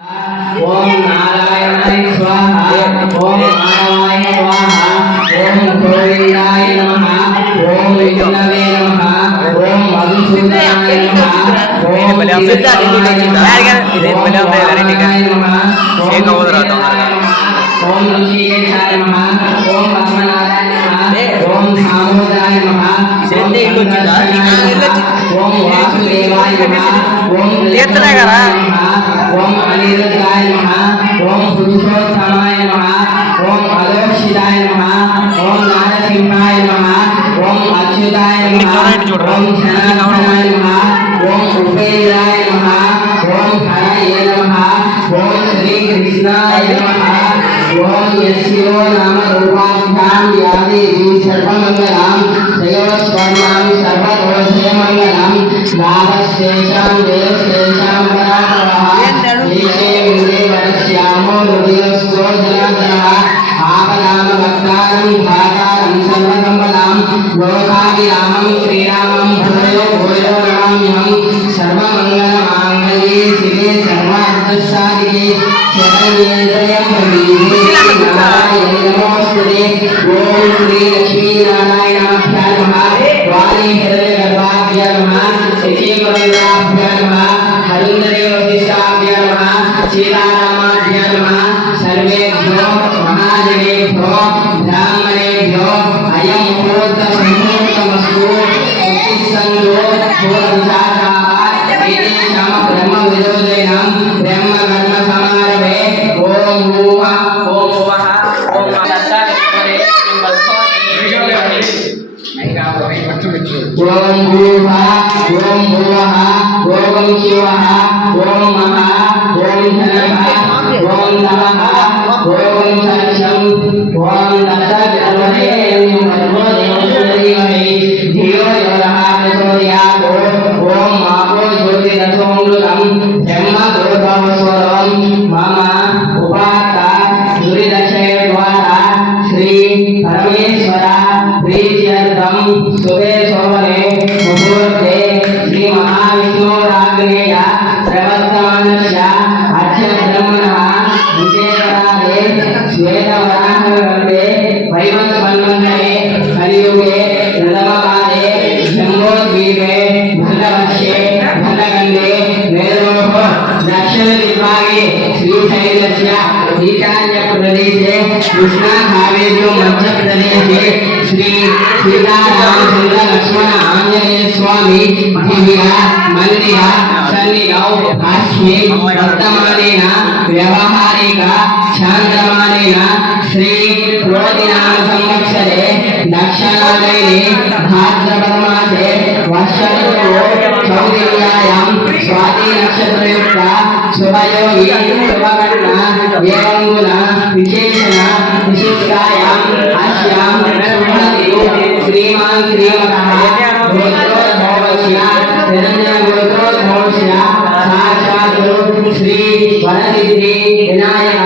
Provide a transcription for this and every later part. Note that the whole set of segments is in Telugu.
ओम नारायणाय स्वाहा ओम माधवाय स्वाहा ओम गोविंदाय नमः ओम विष्णवे नमः ओम मधुसूदनाय नमः ओम तीर्थाय नमः ओम ऋषिकेशाय नमः ओम पद्मनाभाय नमः ओम दामोदराय नमः ओम वासुदेवाय नमः ओम अनिरुद्धाय नमः ओम पुरुषोत्तमाय नमः ओम अलोक्षिताय नमः ओम नारसिंहाय नमः ओम अच्युताय नमः ओम जनार्दनाय नमः ओम उपेन्द्राय नमः ओम हरये नमः ओम श्री कृष्णाय नमः ओम यस्यो नाम रूपाभ्यां या देवी सर्वमंगलां तयोस्वर्णां सर्वदोषमंगलां लाभस्तेषां देवस्तेषां पराभवः ईशे मुने वरस्यामो रुदिरस्को जनार्दनः आपदामभक्तारं धातारं सर्वसम्पदां लोकाभिरामं श्रीरामं भूयो भूयो नमाम्यहं सर्वमङ्गलमाङ्गल्ये शिवे सर्वार्थसाधिके शरण्ये त्र्यम्बके नारायणे नमोस्तुते ॐ श्री लक्ष्मीनारायणाभ्यां नमः वाणी हिरण्यगर्भाभ्यां नमः शचीवरदाभ्यां नमः हरुन्दरे वसिष्ठाभ्यां नमः सीतारामाभ्यां नमः सर्वेभ्यो महाजनेभ्यो ब्राह्मणेभ्यो अयं मुहूर्तसम्मुहूर्तमस्तु उत्तिष्ठन्तु पूर्वविचाराः एतेषां ब्रह्मविदोदयं ब्रह्मकर्मसमारभे ॐ भूवः ॐ भुवः ॐ दत्तात्रेये ओम भूर्भुवः ओम भुवः ओम शिवः ओम महः ओम धनः ओम तमः ओम सत्यं ओम दशविधर्मणेयं भर्गो देवस्य धीमहि धियो यो नः प्रचोदयात् ओम मापो ज्योतिरसोऽमृतं ब्रह्मगुरुभवस्वरं मम उपात्ता दुरिदशयद्वारा श्री परमेश्वरा प्रीत्यर्थं शुभे शोभने मुहूर्ते श्री महाविष्णोराग्नेय प्रवर्तमानस्य अद्य ब्रह्मणः विजयवराहे श्वेतवराहवर्ते वैवस्वन्वन्तरे कलियुगे प्रथमकाले जम्बोद्वीपे भृतवर्षे भृतखण्डे वेदोः दक्षिणदिग्भागे श्रीशैलस्य ईशान्यप्रदेशे कृष्णाकावेर्यो मध्यप्रदेशे श्री सीतारामचंद्र लक्ष्मण आंजनेय स्वामी दिव्य मंदिर सन्निधौ अस्मि वर्तमानेन व्यवहारिक शान्तमानेन श्री क्रोधिनाम संवत्सरे दक्षिणायने भाद्रपदमासे वर्षऋतौ चौदिव्यायां स्वाति नक्षत्रयुक्त शुभयोगी शुभकर्ण एवं गुण विशेषण विशिष्टायां अस्यां श्रीमान श्रीमतः गोत्रोद्भवस्य निरञ्जनगोत्रोद्भवस्य साक्षात् श्री वरसिद्धि विनायक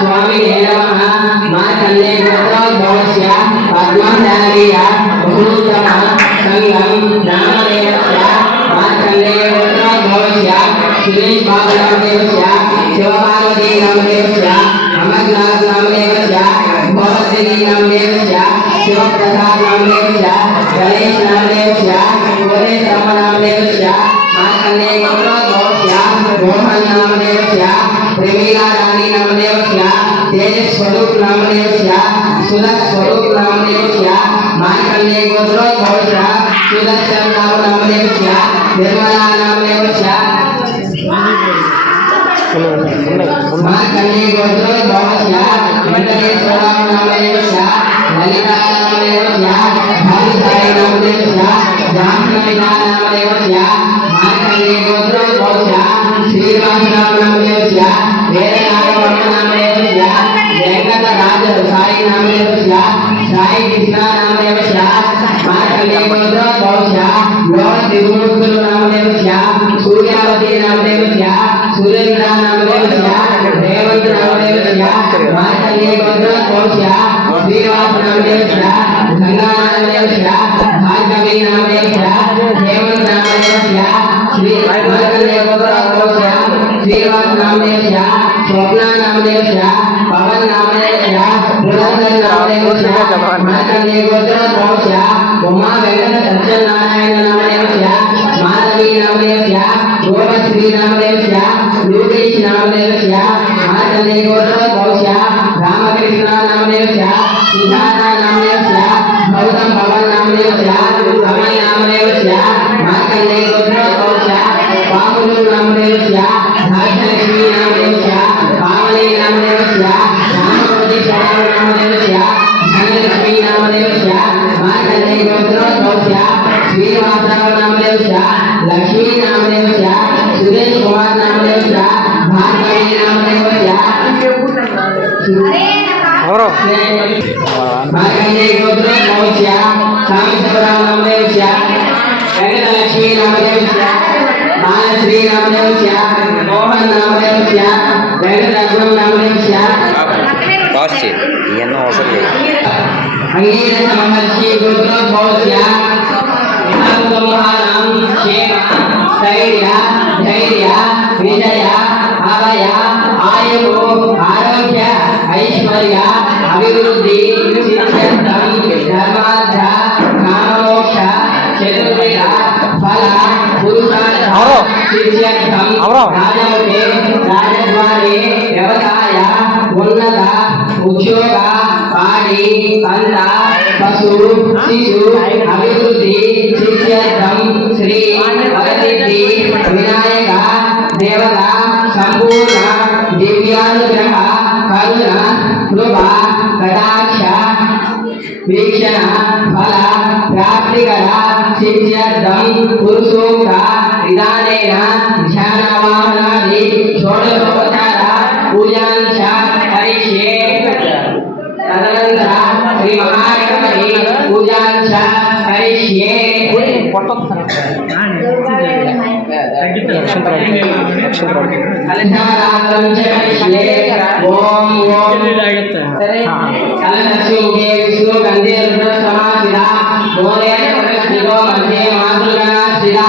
स्वामिने नमः मार्कण्डे गोत्रोद्भवस्य पद्मचारीय बहुत्तम संगम नामदेवस्य मार्कण्डे गोत्रोद्भवस्य सुरेश बाबू नामदेवस्य शिवपार्वती नामदेवस्य अमरनाथ नामदेवस्य भगवती नामदेवस्य शिवप्रसाद नामदेवस्य गणेश नामदेवस्य गणेश ब्रह्म नामदेवस्य मार्कण्डे गोत्रोद्भवस्य मोहन नामदेवस्य प्रेमीला रानी नामदेवस्य तेज स्वरूप नामदेवस्य सुदर्शन स्वरूप नामदेवस्य मार्कण्डे गोत्रोद्भवस्य सुदर्शन नामदेवस्य निर्मला नामदेवस्य मार्कण्डे गोत्रोद्भवस्य वेंकटेश्वर नामदेवस्य ललिता नामदेवस्य भानुसाई नामदेवस्य जाह्नविता नामदेवस्य मार्कण्डे गोत्रोद्भवस्य श्रीनिवास नामदेवस्य वेदनाथ नामदेवस्य वेंकटराज साई नामदेवस्य साई कृष्ण नामदेवस्य मार्कण्डे गोत्रोद्भवस्य लोक त्रिगुणोत्तम नामदेवस्य सूर्यावती नामदेवस्य सुरेंद्र नामदेवस्य रेवंत नामदेवस्य मार्कण्डे गोत्रोद्भवस्य श्रीनिवास नामदेवस्य गंगा नामदेवस्य भार्गवी नामदेवस्य हेमंत नामदेवस्य श्री मार्कंडेयगोत्रस्य श्रीवास नामदेवस्य स्वप्ना नामदेवस्य पवन नामदेवस्य पुरंदर नामदेवस्य मार्कंडेयगोत्रस्य उमा वेंकट सत्यनारायण नामदेवस्य माधवी नामदेवस्य गोपश्री नामदेवस्य योगेश नामदेवस्य मार्कंडेयगोत्रस्य रामकृष्ण नामदेवस्य सुधारा नामदेवस्य गौतम भवन नामदेवस्य कमल नामदेवस्य मार्कंडेयगोत्रस्य पामुलु नामदेवस्य भाग्यलक्ष्मी नामदेवस्य पावनी नामदेवस्य रामकोटि शरण नामदेवस्य धनलक्ष्मी नामदेवस्य मार्कंडेयगोत्रस्य श्रीवासव नामदेवस्य लक्ष्मी नामदेवस्य सुरेश कुमार नामदेवस्य भार्गवी नामदेवस्य मार्कंडेयगोत्रस्य सामशबराव नामदेवस्य वेंकटलक्ष्मी नामदेवस्य बालश्री नामदेवस्य मोहन नामदेवस्य वेंकटरत्नम नामदेवस्य अंगीरस महर्षि गोत्रोद्भवस्य महाराम क्षेम स्थैर्य धैर्य विजय अभय आयु आरोग्य ऐश्वर्य अभिवृद्धि सिद्ध्यर्थं धर्मार्थ काममोक्ष चतुर्विध फल पुरुषार्थ सिद्ध्यर्थं राजमुखे राजद्वारे व्यवसाय उन्नत उद्योग पाड़ी पंत पशु शिशु अभिवृद्धि सिद्ध्यर्थं श्री वरसिद्धि विनायक देवता संपूर्ण दिव्यानुग्रह करुण कृपा कटाक्ष वीक्षण फल प्राप्तिकर सिद्ध्यर्थं पुरुषोक्त विधानेन ध्यानवाहनादि षोडशोपचार पूजाञ्च करिष्ये तदनन्तरं श्री महागणपति पूजाञ्च करिष्ये कलशाराधनं च करिष्ये ओम कलशस्य मुखे विष्णु गन्धे रुद्रसमासिता मूलेन पुरस्थितो मध्ये मातृगणा स्थिता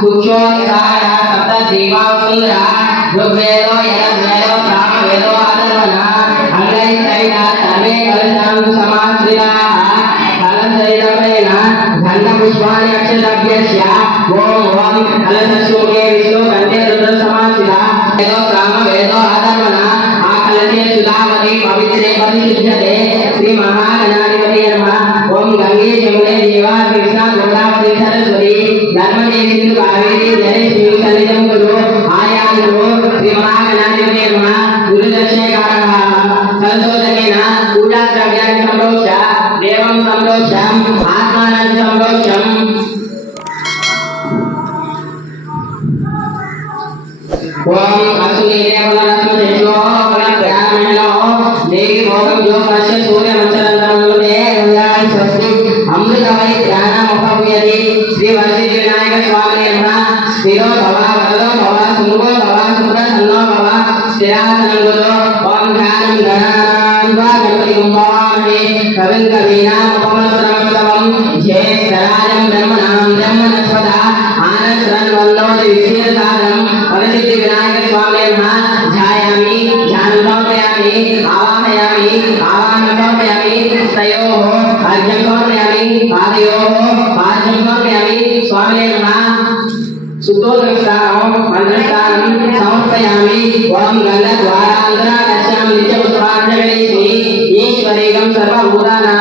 सूक्ष्मोत्साह सप्तदेवा सुन्दरा ऋग्वेदो यजुर्वेदो सामवेदो अथर्वणः अंगैः सहिता सर्वे कलशं समाश्रिताः कलशसहितेन गन्धपुष्पाणि अक्षतभ्यस्य ओम कलशस्य मुखे विष्णु गन्धे रुद्रसमासिता वेदो सामवेदो अथर्वणः आकलशे सुधावति पवित्रे परिशुद्धते श्री महागणाधिपति नमः ओम गंगे जमुने देवा कृष्णा गोदावरी सरस्वती नर्मदे सिंधु कावेरी जलेस्मिन् सन्निधिं कुरु आयान्तु श्री महागणाधिपति नमः गुरुदक्षिणकारः संशोधनेन पूजाद्रव्याणि सम्प्रोक्ष्य देवं सम्प्रोक्ष्यम् आत्मानं सम्प्रोक्ष्यम् ओम असुनीदेवलक्ष्मीदेशो बलभ्यामणो देवी भोगं योगस्य सूर्यमंसरन्तमनुदे गंगाय स्वस्ति अमृतमयि ध्यानमुपव्यति श्री वरसिद्धि विनायक स्वामी नमः स्थिरो भव वरदो भव सुमुखो भव सुप्रसन्नो भव स्थिरासनं कुरु ओम ध्यानं गणान्वा गणपतिं भवामहे कविं कवीनामुपमश्रवस्तवं ज्येष्ठराजं ब्रह्मणां ब्रह्मणस्पदा आनश्रवन्नोति विशेषसादनं वरसिद्धि विनायक स्वामी नमः ध्यायामि ध्यानं समर्पयामि आवाहयामि आवाहनं समर्पयामि तयोः अर्घ्यं समर्पयामि पादयोः पाद्यं समर्पयामि स्वामिने नमः सुतोदकस्नानं मन्त्रस्नानं समर्पयामि ओम गन्धद्वारान्तरादश्यां नित्यपुष्पाञ्जलिस्मि ईश्वरेकं सर्वभूतानां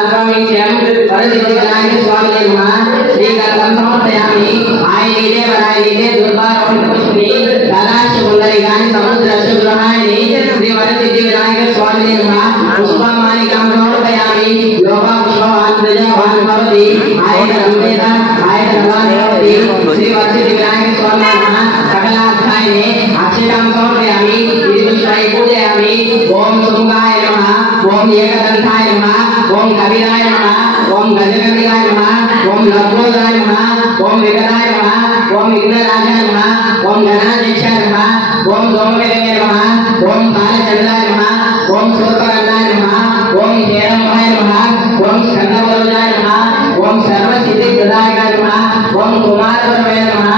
वरसिद्धि विनायक स्वामिने नमः श्रीगन्धं समर्पयामि आयनीते वरायनीते दुर्वारोहितपुष्पे दादाश्च पुण्डरीकानि समुद्रस्य गृहाणि श्री वरसिद्धि विनायक स्वामिने नमः पुष्पमालिकां समर्पयामि योगा पुष्पवान् प्रजावान् भवति आयतनं वेद आयतनवान् भवति श्री वरसिद्धि विनायक स्वामिने नमः सकलार्थायिने अक्षतां समर्पयामि इति पुष्पैः पूजयामि ओम सुमुखाय नमः ओम एकदन्ताय नमः ओम कविराय नमः ओम गजकर्णिकाय नमः ओम लब्धोदराय नमः ओम विकटाय नमः ओम विघ्नराजाय नमः ओम गणाध्यक्षाय नमः ओम धूमकेतवे नमः ओम बालचन्द्राय नमः ओम शूर्पकर्णाय नमः ओम हेरम्बाय नमः ओम स्कन्दवल्लभाय नमः ओम सर्वसिद्धिप्रदायकाय नमः ओम कुमारवरवे नमः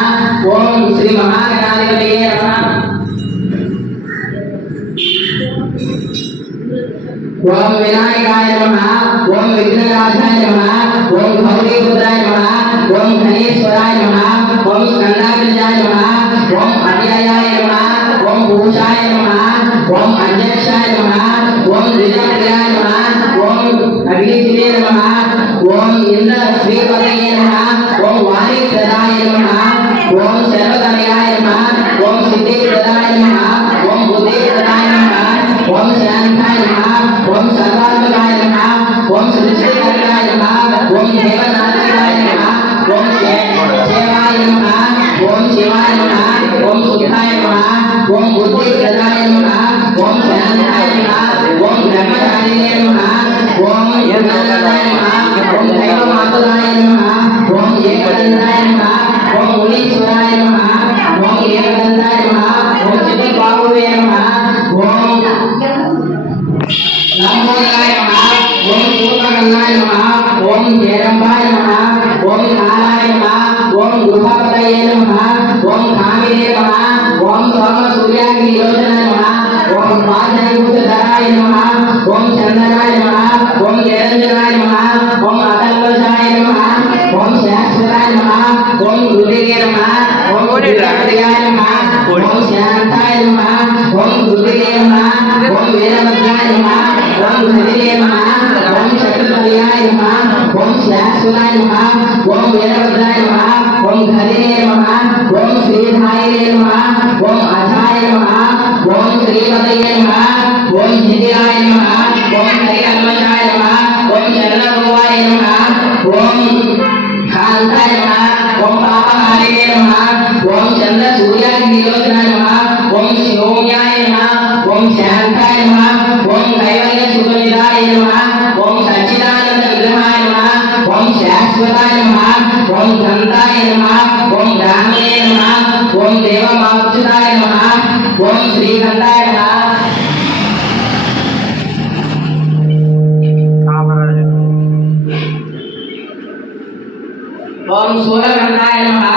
ఓం శ్రీ మహాగణాధిపతయే నమః. ఓం వినాయకాయ నమః. ఓం విఘ్నరాజాయ నమః. ఓం గౌరీపుత్రాయ నమః. ఓం ధనేశ్వరాయ నమః. ఓం స్కందాగ్రజాయ నమః. ఓం అవ్యయాయ నమః. ఓం భూషాయ నమః. ఓం అధ్యక్షాయ నమః. ఓం ద్విజప్రియాయ నమః. ఓం అగ్నిజినే నమః. ఓం ఇంద్ర శ్రీపతయే నమః. ఓం వాణిప్రదాయ నమః. ఓం సర్వతనయాయ నమః. ఓం సిద్ధిప్రదాయ నమః. ఓం బుద్ధిప్రదాయ నమః. ఓం శాంతాయ నమః. ఓం సర్వాత్మకాయ నమః. ఓం సృష్టికర్తాయ నమః. ఓం దేవనాథాయ నమః. ఓం శివాయ నమః. ఓం శివాయ నమః. ఓం సుఖాయ నమః. ఓం బుద్ధిప్రదాయ నమః. ఓం శాంతాయ నమః. ఓం బ్రహ్మచారిణే నమః. ఓం యోగానందాయ నమః. ఓం దైవమాతులాయ నమః. ఓం ఏకదంతాయ నమః. ఓం మునీశ్వరాయ నమః. ఓం ఏకదంతాయ నమః. ఓం చిత్తబాహువే నమః. ఓం లంబోదరాయ నమః. ఓం శూర్పకర్ణాయ నమః. ఓం జయరంబాయ నమః. ఓం కాలాయ నమః. ఓం గృహపతయే నమః. ఓం కామినే నమః. ఓం సోమ సూర్యాగ్ని యోజనాయ నమః. ఓం పాదైభూషధరాయ నమః. ఓం చందనాయ నమః. ఓం నిరంజనాయ నమః. ఓం అతల్వశాయ నమః. ఓం శాశ్వతాయ నమః. ఓం హృదయే నమః. ఓం ప్రియాయ నమః. ఓం శాంతాయ నమః. ఓం హృదయే నమః. ఓం వీరభద్రాయ నమః. ఓం హరియే నమః. ఓం చక్రవర్యాయ నమః. ఓం శాశ్వతాయ నమః. ఓం వీరభద్రాయ నమః. ఓం హరియే నమః. ఓం శ్రీధాయే నమః. ఓం అధాయ నమః. ఓం శ్రీపతయే నమః. ఓం హిరియాయ నమః. ఓం హరికల్మషాయ నమః. ఓం చంద్రభువాయ నమః. ఓం కాంతాయ నమః. ఓం పాపహారిణే నమః. ఓం చంద్ర సూర్యాగ్నియోజనాయ నమః. ఓం శివోమ్యాయ నమః. ఓం శాంతాయ నమః. ఓం కైవల్య సుఖనిదాయ నమః. ఓం సచ్చిదానంద విగ్రహాయ నమః. ఓం శాశ్వతాయ నమః. ఓం దంతాయ నమః. ఓం బ్రాహ్మణే నమః. ఓం దేవమాచ్యుతాయ నమః. ఓం శ్రీకంఠాయ నమః. ఓం సూర్యకంఠాయ నమః.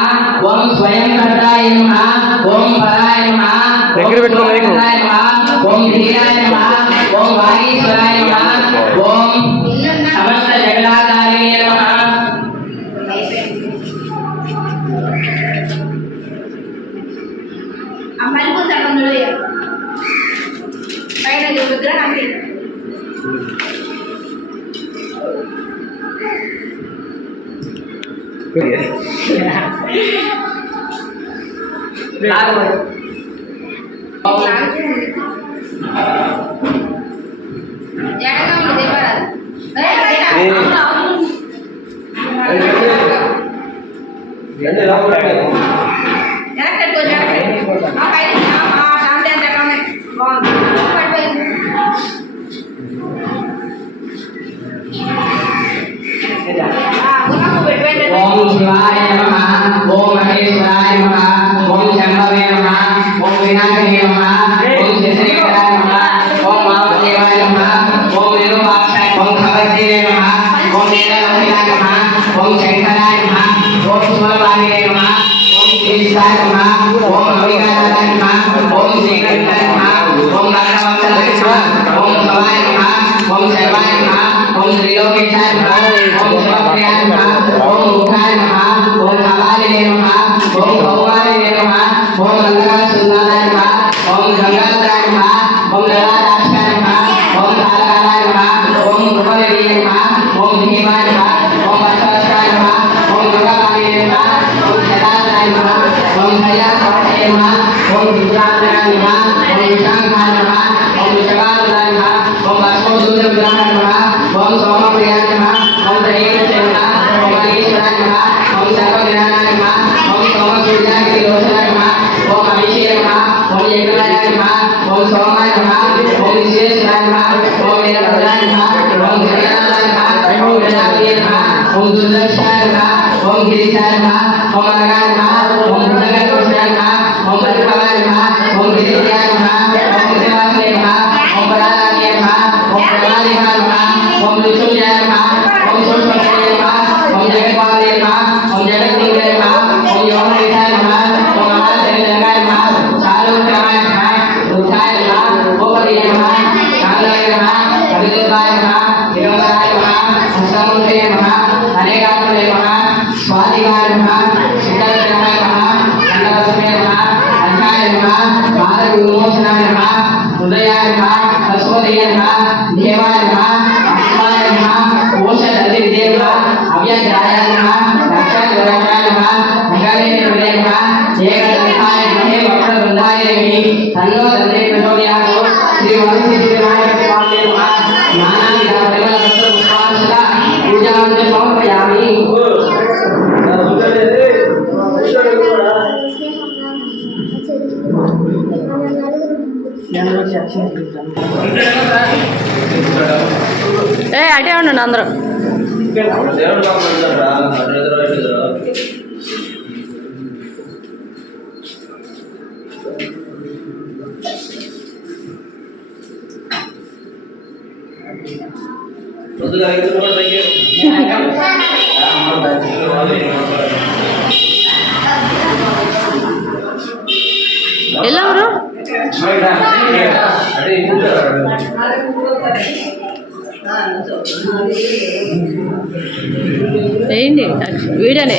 ఓం స్వయంకర్తాయ నమః. ఓం పరాయ నమః. ఓం సూర్యకంఠాయ నమః. ఓం ధీరాయ నమః. ఓం వాగీశ్వరాయ నమః. ఓం సమస్త జగదాధారిణే నమః. అమ్మాయిని కొంచెం పైన విగ్రహాన్ని ఓం శివాయ నమః. ఓం మహేశ్వరాయ నమః. ఓం శంభవే నమః. ఓం వినాయకాయ నమః. ఓం శశిధరాయ నమః. ఓం వామదేవాయ నమః. ఓం విరూపాక్షాయ. ఓం ఖగర్జనే నమః. ఓం నీలలోహితాయ నమః. ఓం శంకరాయ నమః. ఓం శివపాదే నమః. ఓం శ్రీశాయ నమః. ఓం అవిగారాయ నమః. ఓం శ్రీకంఠాయ నమః. ఓం నాగవత్సలాయ నమః. ఓం భవాయ నమః. ఓం శర్వాయ నమః. ఓం శ్రీలోకేశాయ నమః. ఓం శివప్రియాయ నమః. ఓం ముఖాయ నమః. ఓం కపాలినే నమః. ఓం భౌమాలినే నమః. ఓం రంగనాథసుందరాయ నమః. ఓం గంగాధరాయ నమః. ఓం లలాటాక్షాయ నమః. ఓం తారకాయ నమః. ఓం కృపనిధియే నమః. ఓం భీమాయ నమః. ఓం వత్సవస్త్రాయ నమః. ఓం గంగాపాలినే నమః. ఓం శతాధరాయ నమః. ఓం కళ్యాణకవచే నమః. ఓం దివ్యాంతరాయ నమః. ఓం విశాంఖాయ నమః. ఓం విషవానుదాయ నమః. ఓం భస్మోదూర విగ్రహాయ నమః. ఓం సోమప్రియాయ నమః. ఓం త్రయేణసే నమః. ఓం మహేశ్వరాయ నమః. ఓం సర్వజ్ఞానాయ నమః. ఓం సోమసూర్యాగ్ని యోజనాయ నమః. ఓం అభిషేయ నమః. ఓం ఏకలయాయ నమః. ఓం సోమాయ నమః. ఓం విశ్వేశ్వరాయ నమః. ఓం వీరభద్రాయ నమః. ఓం ధీరాయ నమః. ఓం గణాధిపతయే నమః. ఓం దుర్దర్శాయ నమః. ఓం గిరిశాయ నమః. ఓం అనగాయ నమః. ఓం భుజగకృష్ణాయ నమః. ఓం పద్మవాయ నమః. ఓం గిరిజాయ నమః. ఓం గిరివాసే నమః. ఓం పరారాజ్ఞే నమః. ఓం ప్రమాదికాయ నమః. ఓం మృత్యుంజయ నమః. ఓం సూక్ష్మశక్తయే నమః. ఓం జగత్పాదే నమః. ఓం జగద్గురువే నమః. ఓం యోగనిధాయ నమః. रुद्रयाय नमः सरस्वतीय नमः देवाय नमः अस्माय नमः ओषधविदे नमः अव्यग्राय नमः दक्षिणद्वाराय नमः भगवते नमः एकदन्ताय नमः वक्रतुण्डाय नमः तन्नो दन्ते प्रचोदयात् श्री वरसिद्धिविनायक स्वामिने नमः ज्ञानादिपरिमलपत्र पुष्पार्चना पूजां समर्पयामि అటే ఉండండి అందరూ ಎಲ್ಲವರು ఏంటి వీడియోనే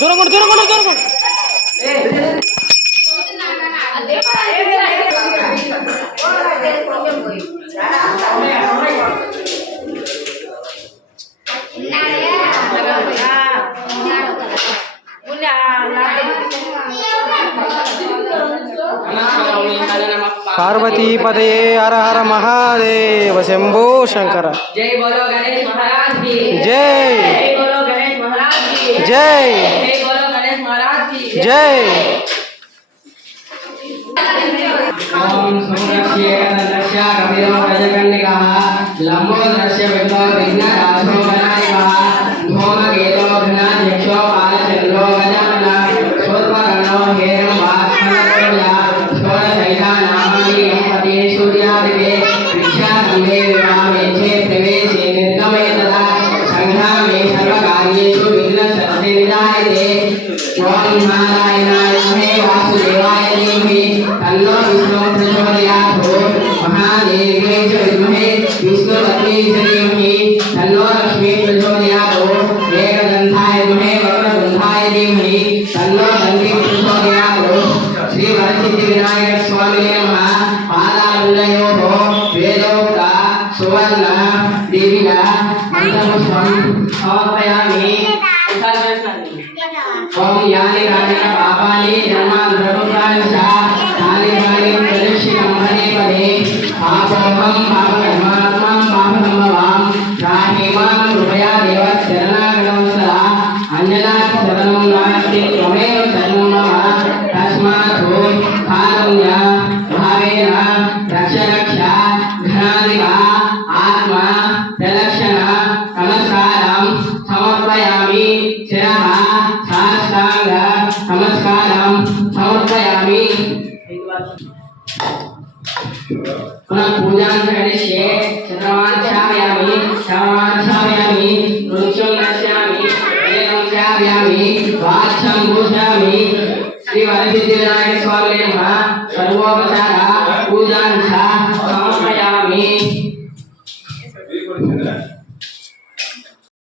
దూరం पार्वती पदे हर हर महादेव शंभो शंकर जय बोलो गणेश महाराज की जय जय बोलो गणेश महाराज की जय जय बोलो गणेश महाराज की जय ओम सूर्यस्य तस्य कपिलो गजकन्निकः लंबोदरस्य विष्णो विघ्नराजो गणाधिपः धूमकेतो घनाध्यक्षो बालचन्द्रो गजाननः शूर्पकर्णो हेरम्बास्मनतोया षोडशैषा नामानि गणपते सूर्यादिवे विद्यारम्भे विवाहे च प्रवेशे निर्गमे तदा संग्रामे सर्वकार्येषु विघ्नस्य विदायते ओम नारायणाय नमः वासुदेवाय धीमहि तन्नो विष्णुः प्रचोदयात् महादेव्यै च विद्महे विष्णुपत्नी च धीमहि तन्नो लक्ष्मीः प्रचोदयात् एकदन्ताय विद्महे वक्रतुण्डाय धीमहि तन्नो दन्तिः प्रचोदयात् श्री वरसिद्धिविनायक स्वामिने नमः पादालयोः वेदोक्त सुवर्ण देवीना मन्त्रपुष्पं समर्पयामि ओम यानि कानि पापानि जन्मान्तरकृतानि च तानि तानि प्रदक्षिणमहने पदे पापोऽहं पापकर्मात्मा पापसम्भवां त्राहि मां कृपया देव शरणागतं सदा अन्य कामेन रक्ष रक्ष घनाधिपा आत्मा प्रदक्षिण नमस्कारं समर्पयामि शिरः साष्टांग नमस्कारं समर्पयामि पुनः पूजां करिष्ये चन्द्रमान् ध्यायामि रुचिं नश्यामि वेदं ध्यायामि वाचं पूजयामि श्री वरसिद्धिविनायक स्वामी नमः सर्वोपचार पूजां समर्पयामि